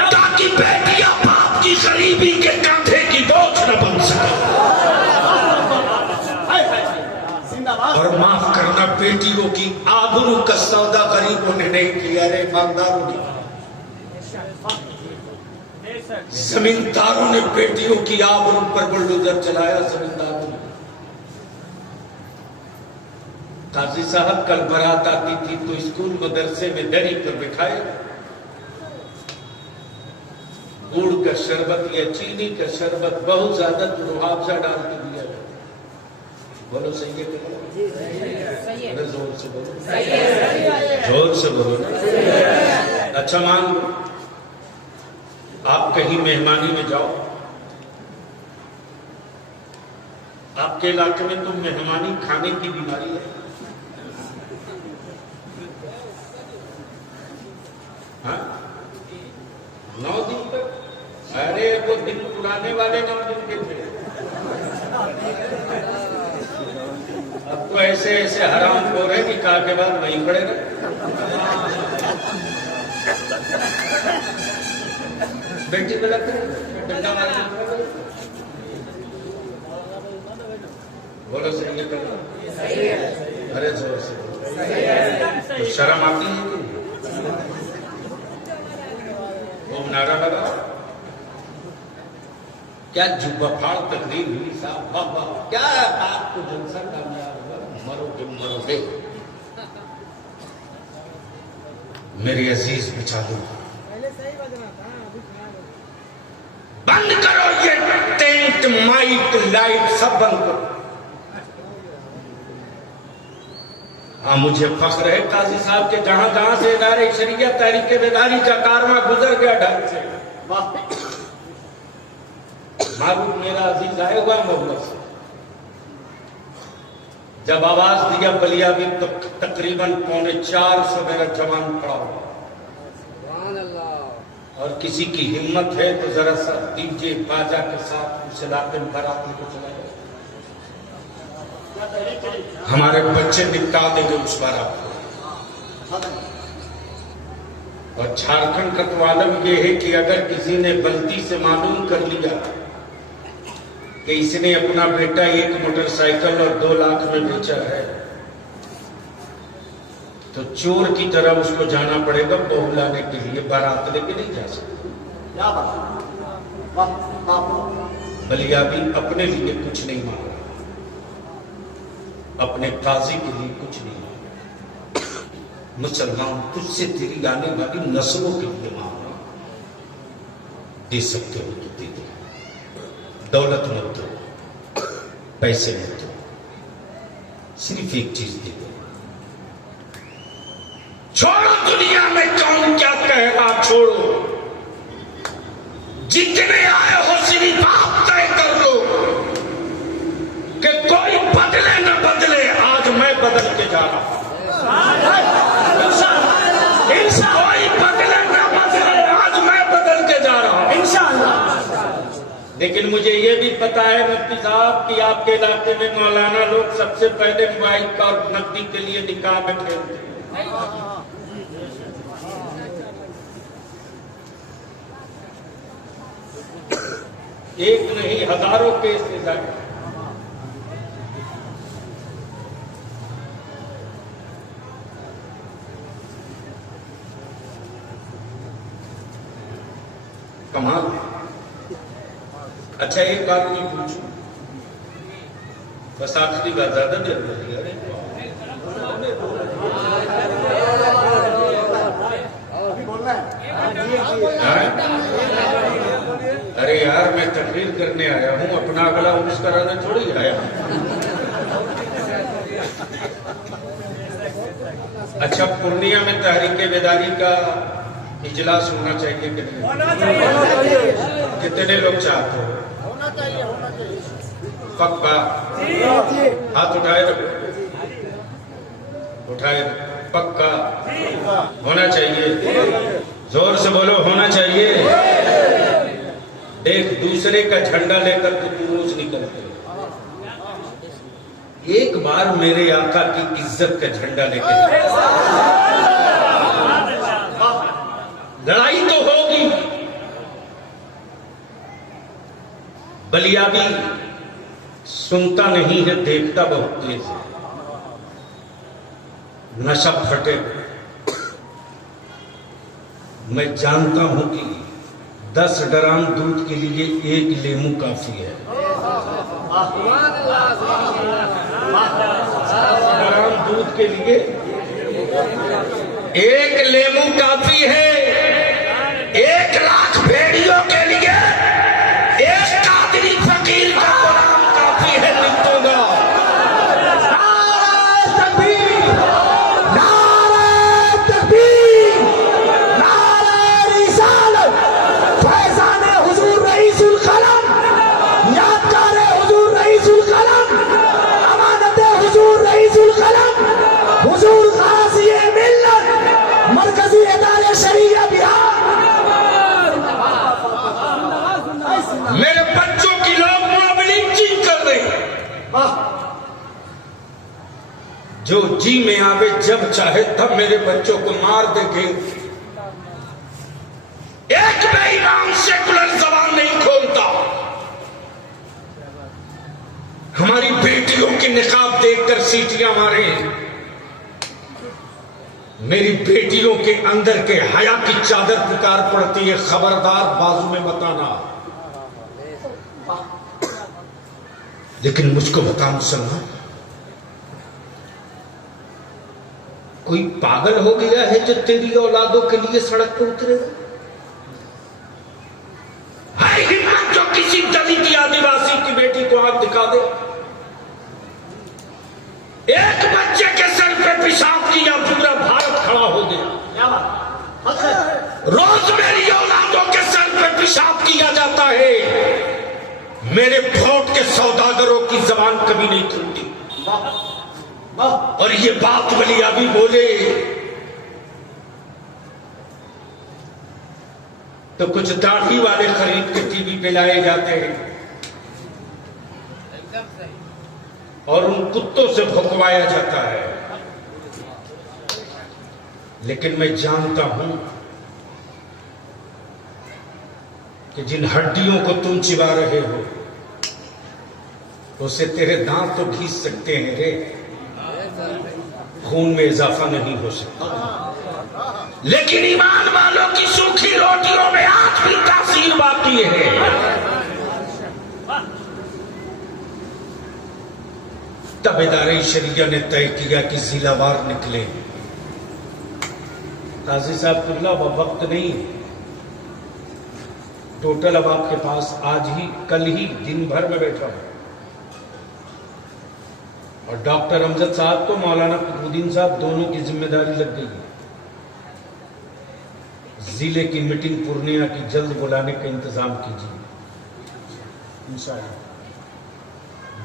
ताकि बेटियां बाप की गरीबी के कंधे की बोझ न बन सके। और माफ करना, बेटियों की आबरू का सौदा गरीबों ने नहीं किया रे, ईमानदारों ने। जमींदारों ने बेटियों की आबरू पर बुलडोजर चलाया। जमींदारों ने काजी साहब कल बारात आती थी तो स्कूल मदरसे में दरी पर बिठाए गुड़ का शरबत या चीनी का शरबत बहुत ज्यादा मुआवजा डाल के दिया। बोलो सही है क्या? जोर से बोलो, जोर से बोलो। अच्छा मान लो आप कहीं मेहमानी में जाओ, आपके इलाके में तो मेहमानी खाने की बीमारी है। हाँ? 9 दिन तक? अरे वो दिन पुराने वाले 9 दिन के थे। अब तो ऐसे ऐसे हराम हो रहे निकाह के बाद वहीं पड़े रहे। बेटी में लगते डंडा मारने। बोलो सही है करो। अरे जोर से तो शर्म आती है कि वो नारा लगा क्या जुब्बा फाड़ तकरीर हुई साहब, वाह वाह क्या आपको जलसा कामयाब हुआ, मरोगे मरोगे। मेरे अजीज बचा दो, बंद करो ये टेंट माइक लाइट सब बंद करो। हाँ मुझे फख्र है काजी साहब के जहां जहां से इदारे शरीयत तहरीक बेदारी का कारवां गुजर गया ढंग से। मारूफ मेरा अजीज आए हुआ मोहम्मद से जब आवाज दिया बलियाबी तो तकरीबन 3:45 मेरा जवान खड़ा हुआ। और किसी की हिम्मत है तो जरा सा डीजे बाजा के साथ उस इलाके में बारात लेकर चला जाए। हमारे बच्चे निकाल देंगे उस बारात को। और झारखंड का तो आलम यह है कि अगर किसी ने गलती से मालूम कर लिया कि इसने अपना बेटा 1 मोटरसाइकिल और 2 लाख में बेचा है तो चोर की तरह उसको जाना पड़ेगा बहू लाने के लिए, बारात लेके नहीं जा सकते। बलियाबी अपने लिए कुछ नहीं मांगा, अपने काजी के लिए कुछ नहीं मांगा। मुसलमान तुझसे तेरी आने वाली नस्लों के लिए मांगा। दे सकते हो तो दे दो, दौलत मत दो, पैसे मत दो, सिर्फ एक चीज दे दो। छोड़ो दुनिया में कौन क्या कहेगा, छोड़ो। जितने आए हो सिर्फ आप तय कर लो कि कोई बदले न बदले। आज मैं बदल के जा रहा हूं, कोई बदले न बदले, आज मैं बदल के जा रहा हूं इंशाअल्लाह। लेकिन मुझे ये भी पता है मुफ्ती साहब कि आपके इलाके में मौलाना लोग सबसे पहले मोबाइल का और नकदी के लिए निकाह में खेलते हैं। एक नहीं हजारों केस ले जाए। कमाल। अच्छा एक बात मैं पूछूं, बस आखिरी बात, ज्यादा देर बोली। अरे यार मैं तकरीर करने आया हूं, अपना अगला उर्स कराने थोड़ी आया। अच्छा पूर्णिया में तहरीक बेदारी का इजलास होना चाहिए कि नहीं? कितने लोग चाहते हो? होना चाहिए, होना चाहिए। पक्का हाथ उठाए, उठाए। पक्का होना चाहिए, जोर से बोलो होना चाहिए। देख दूसरे का झंडा लेकर तो तू रोज निकलते, एक बार मेरे आका की इज्जत का झंडा लेकर लड़ाई तो होगी। बलियाबी सुनता नहीं है, देखता बहुत तेज है। नशा फटे, मैं जानता हूं कि 10 ड्राम दूध के लिए 1 लेमू काफी है। 10 ड्राम दूध के लिए? एक लेमू काफी है 1 लाख भेड़ियों के लिए, एक कादरी फकीर का कुरान काफी है नित्तोगा। नारे तकबीर, नारे तकबीर, नारे रिसालत, फैज़ाने हुजूर रईसुल कलम, यादगारे हुजूर रईसुल कलम, अमानते हुजूर रईसुल कलम, हुजूर गाज़ी मिल्लत, मरकजी इदारे शरीया बिहार। मेरे बच्चों की लोग मॉबलिंचिंग कर रहे हैं। जो जी में आवे जब चाहे तब मेरे बच्चों को मार देंगे। एक बेईमान सेकुलर जबान नहीं खोलता। हमारी बेटियों की निकाब देखकर सीटियां मारे। मेरी बेटियों के अंदर के हया की चादर पुकार पड़ती है, खबरदार बाजू में मत आना। लेकिन मुझको बता मुसलमान, कोई पागल हो गया है जो तेरी औलादों के लिए सड़क पर उतरेगा? है हिम्मत जो किसी दलित या आदिवासी की बेटी को आंख दिखा दे? एक बच्चे के सर पे पेशाब किया, पूरा भारत खड़ा हो गया। क्या बात? रोज मेरी औलादों के सर पे पेशाब किया जाता है। मेरे वोट के सौदागरों की जबान कभी नहीं खुलती। और ये बात वलिया भी बोले तो कुछ दाढ़ी वाले खरीद के टीवी पे लाए जाते हैं और उन कुत्तों से भुकवाया जाता है। लेकिन मैं जानता हूं कि जिन हड्डियों को तुम चिबा रहे हो उससे तेरे दांत तो घिस सकते हैं रे, खून में इजाफा नहीं हो सकता। लेकिन ईमान वालों की सूखी रोटियों में आज भी तासीर बाकी है। तब इदारे शरिया ने तय किया कि जिलावार निकले। काजी साहब कुल्ला वक्त नहीं, टोटल अब आपके पास आज ही कल ही दिन भर में बैठा हूं। और डॉक्टर अमजद साहब को मौलाना कुतुबुद्दीन साहब दोनों की जिम्मेदारी लग गई है। जिले की मीटिंग पूर्णिया की जल्द बुलाने का इंतजाम कीजिए इंशाअल्लाह।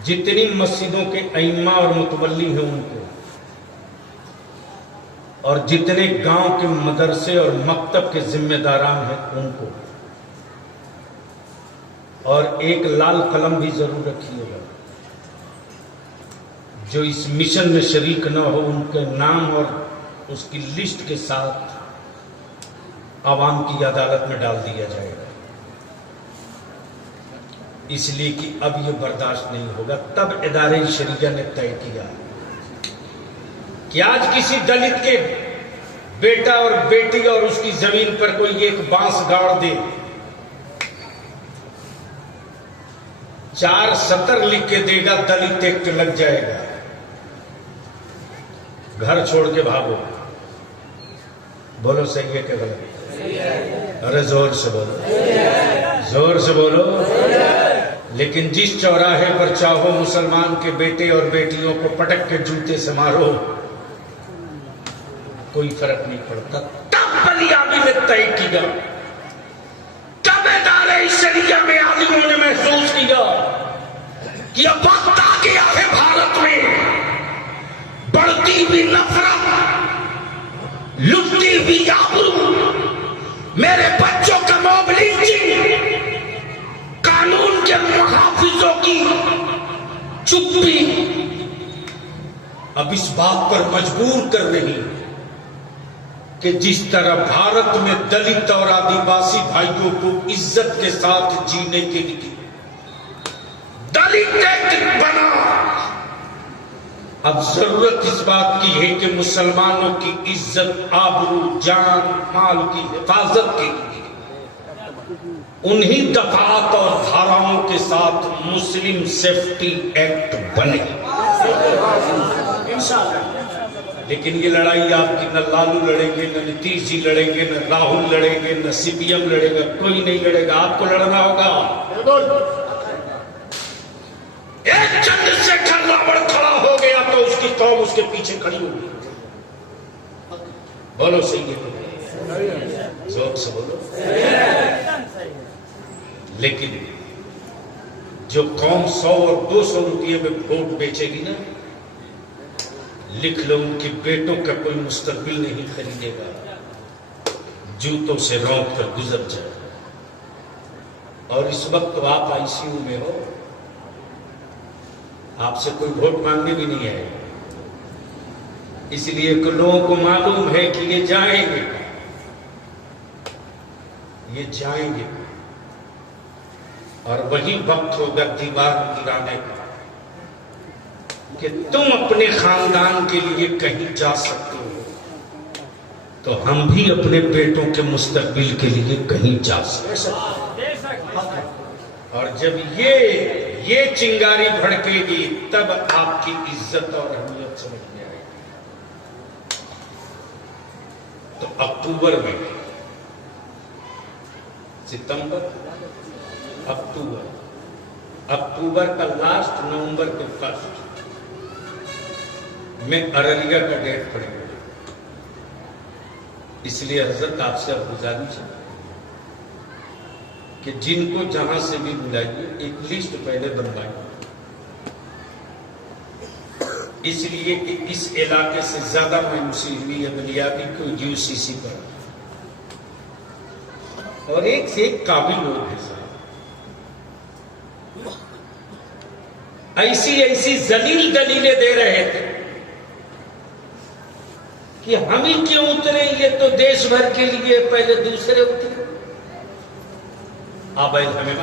जितनी मस्जिदों के अइम्मा और मुतवल्ली हैं उनको, और जितने गांव के मदरसे और मकतब के जिम्मेदारान हैं उनको, और एक लाल कलम भी जरूर रखिएगा। जो इस मिशन में शरीक न हो उनके नाम और उसकी लिस्ट के साथ आवाम की अदालत में डाल दिया जाएगा, इसलिए कि अब यह बर्दाश्त नहीं होगा। तब इदारे शरिया ने तय किया कि आज किसी दलित के बेटा और बेटी और उसकी जमीन पर कोई एक बांस गाड़ दे, 4 सतर लिख के देगा, दलित एक्ट लग जाएगा। घर छोड़ के भागो। बोलो सही है कि गलत? अरे जोर से बोलो, जोर से बोलो। लेकिन जिस चौराहे पर चाहो मुसलमान के बेटे और बेटियों को पटक के जूते से मारो, कोई फर्क नहीं पड़ता। तब बलियाबी में तय किया, तब इदारे शरिया में आलिमों ने महसूस किया कि अब वक्त आ गया है भारत में बढ़ती हुई नफरत, लुटती हुई आबरू, मेरे बच्चों का मॉब लिंचिंग, कानून के मुहाफिजों की चुप्पी अब इस बात पर मजबूर कर रही कि जिस तरह भारत में दलित और आदिवासी भाइयों को इज्जत के साथ जीने के लिए दलित एक्ट बना, अब जरूरत इस बात की है कि मुसलमानों की इज्जत, आबरू, जान, माल की हिफाजत के लिए उन्हीं दफात और धाराओं के साथ मुस्लिम सेफ्टी एक्ट बने। इंशाअल्लाह। लेकिन ये लड़ाई आपकी न लालू लड़ेंगे, न नीतीश जी लड़ेंगे, न राहुल लड़ेंगे, न सीपीएम लड़ेगा, कोई नहीं लड़ेगा। आपको लड़ना होगा। एक चंद्रशेखर रावण खड़ा हो गया तो उसकी कौम उसके पीछे खड़ी होगी। बोलो सही है, जोर से बोलो। लेकिन जो कौम 100 और 200 रुपये में वोट बेचेगी ना, लिख लो, उनके बेटों का कोई मुस्तकबिल नहीं खरीदेगा, जूतों से रौंद कर गुजर जाए। और इस वक्त तो आप आईसीयू में हो, आपसे कोई वोट मांगने भी नहीं आएगा, इसलिए कि लोगों को मालूम है कि ये जाएंगे, ये जाएंगे। और वही वक्त होगा दीवार गिराने का कि तुम अपने खानदान के लिए कहीं जा सकते हो, तो हम भी अपने बेटों के मुस्तकबिल के लिए कहीं जा सकते हैं। और जब ये चिंगारी भड़केगी, तब आपकी इज्जत और अहमियत समझ में आएगी। तो अक्टूबर में, सितंबर, अक्टूबर का लास्ट, नवंबर के फर्स्ट में अररिया का डेट पड़ेगा। इसलिए हजरत आपसे अब गुजारिश है कि जिनको जहां से भी बुलाइए, एक लिस्ट पहले बनवाइए, इसलिए कि इस इलाके से ज्यादा मायूसी हुई है बुनियादी को यूसीसी पर, और एक से एक काबिल लोग हैं साहब। ऐसी जलील दलीलें दे रहे थे कि हम ही क्यों उतरे, ये तो देश भर के लिए पहले दूसरे उतरे। अब हमें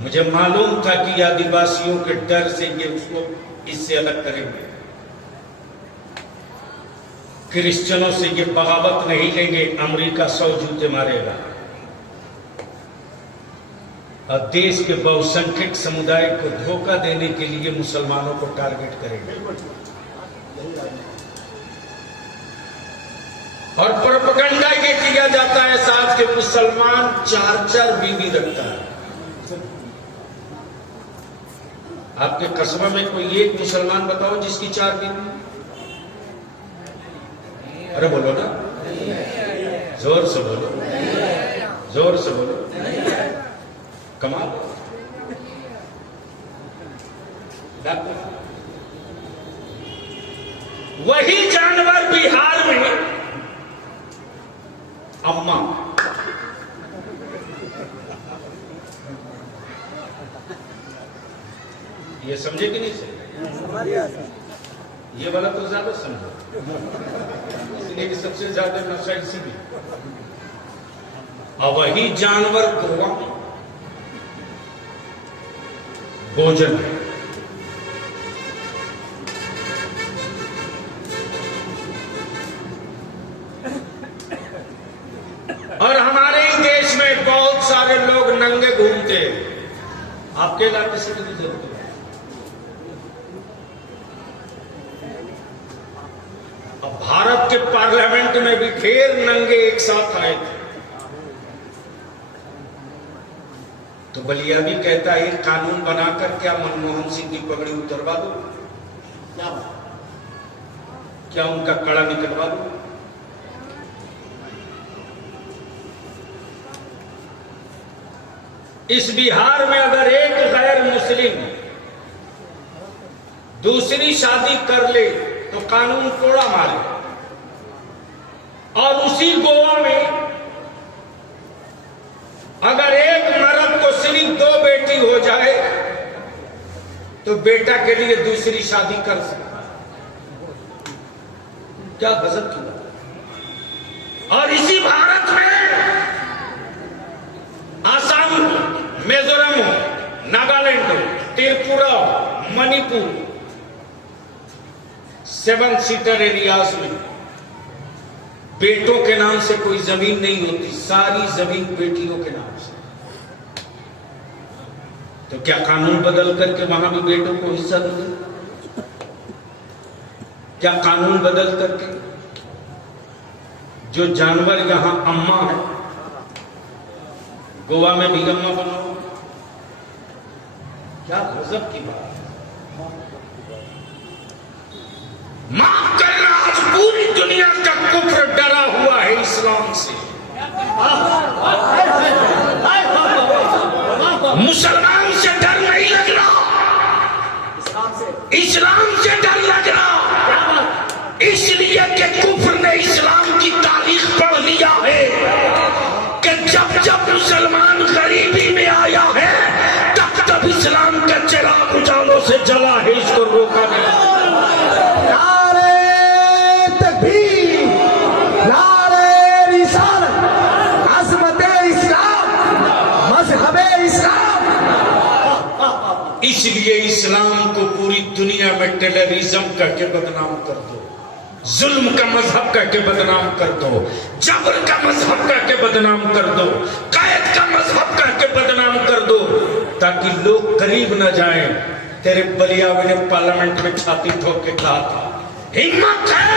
मुझे मालूम था कि आदिवासियों के डर से ये उसको इससे अलग करेंगे, क्रिश्चियनों से ये बगावत नहीं लेंगे, अमेरिका 100 जूते मारेगा, और देश के बहुसंख्यक समुदाय को धोखा देने के लिए मुसलमानों को टारगेट करेंगे। और प्रोपेगेंडा ये किया जाता है साहब कि मुसलमान 4-4 बीवी रखता है। आपके कस्बे में कोई एक मुसलमान बताओ जिसकी 4 बीवी? अरे बोलो ना, जोर से बोलो, जोर से बोलो। कमाल। वही जानवर बिहार में अम्मा, ये समझे कि नहीं समझे? ये वाला तो ज्यादा समझो, इसलिए कि सबसे ज्यादा नशा इसी में। और वही जानवर गोवा भोजन है। और हमारे ही देश में बहुत सारे लोग नंगे घूमते हैं, आपके इलाके से भी गुजरते हैं। अब भारत के पार्लियामेंट में भी ढेर नंगे एक साथ आए थे, तो बलिया भी कहता है एक कानून बनाकर क्या मनमोहन सिंह की पगड़ी उतरवा दो, क्या उनका कड़ा निकलवा दो। इस बिहार में अगर एक गैर मुस्लिम दूसरी शादी कर ले तो कानून कोड़ा मारे, और उसी गोवा में अगर एक मर्द को सिर्फ 2 बेटी हो जाए तो बेटा के लिए दूसरी शादी कर सकता है। क्या गजब की बात। और इसी भारत में आसाम हो, मिजोरम हो, नागालैंड हो, त्रिपुरा हो, मणिपुर, 7 सीटर एरियाज में बेटों के नाम से कोई जमीन नहीं होती, सारी जमीन बेटियों के नाम से। तो क्या कानून बदल करके वहां भी बेटों को हिस्सा देंगे? क्या कानून बदल करके जो जानवर यहां अम्मा है गोवा में भी अम्मा बनाओ? क्या गजब की बात है। माफ करना, आज पूरी दुनिया का कुफ्र डरा हुआ है इस्लाम से। मुसलमान से डर नहीं लग रहा, इस्लाम से डर लग रहा, इसलिए कि कुफ्र ने इस्लाम की तारीख पढ़ लिया है कि जब जब मुसलमान गरीबी में आया है तब तब इस्लाम का चिराग उजालों से जला है, इसको रोका नहीं। नारे तकबीर, नारे रिसालत, अज़मते इस्लाम, मज़हबे इस्लाम। इसलिए इस्लाम को पूरी दुनिया में टेररिज्म करके बदनाम कर दो, जुल्म का मजहब करके बदनाम कर दो, जबर का मजहब करके बदनाम कर दो, कैद का मजहब करके बदनाम कर दो, ताकि लोग करीब न जाएं। तेरे बलिया ने पार्लियामेंट में छाती ठोक के कहा था, हिम्मत है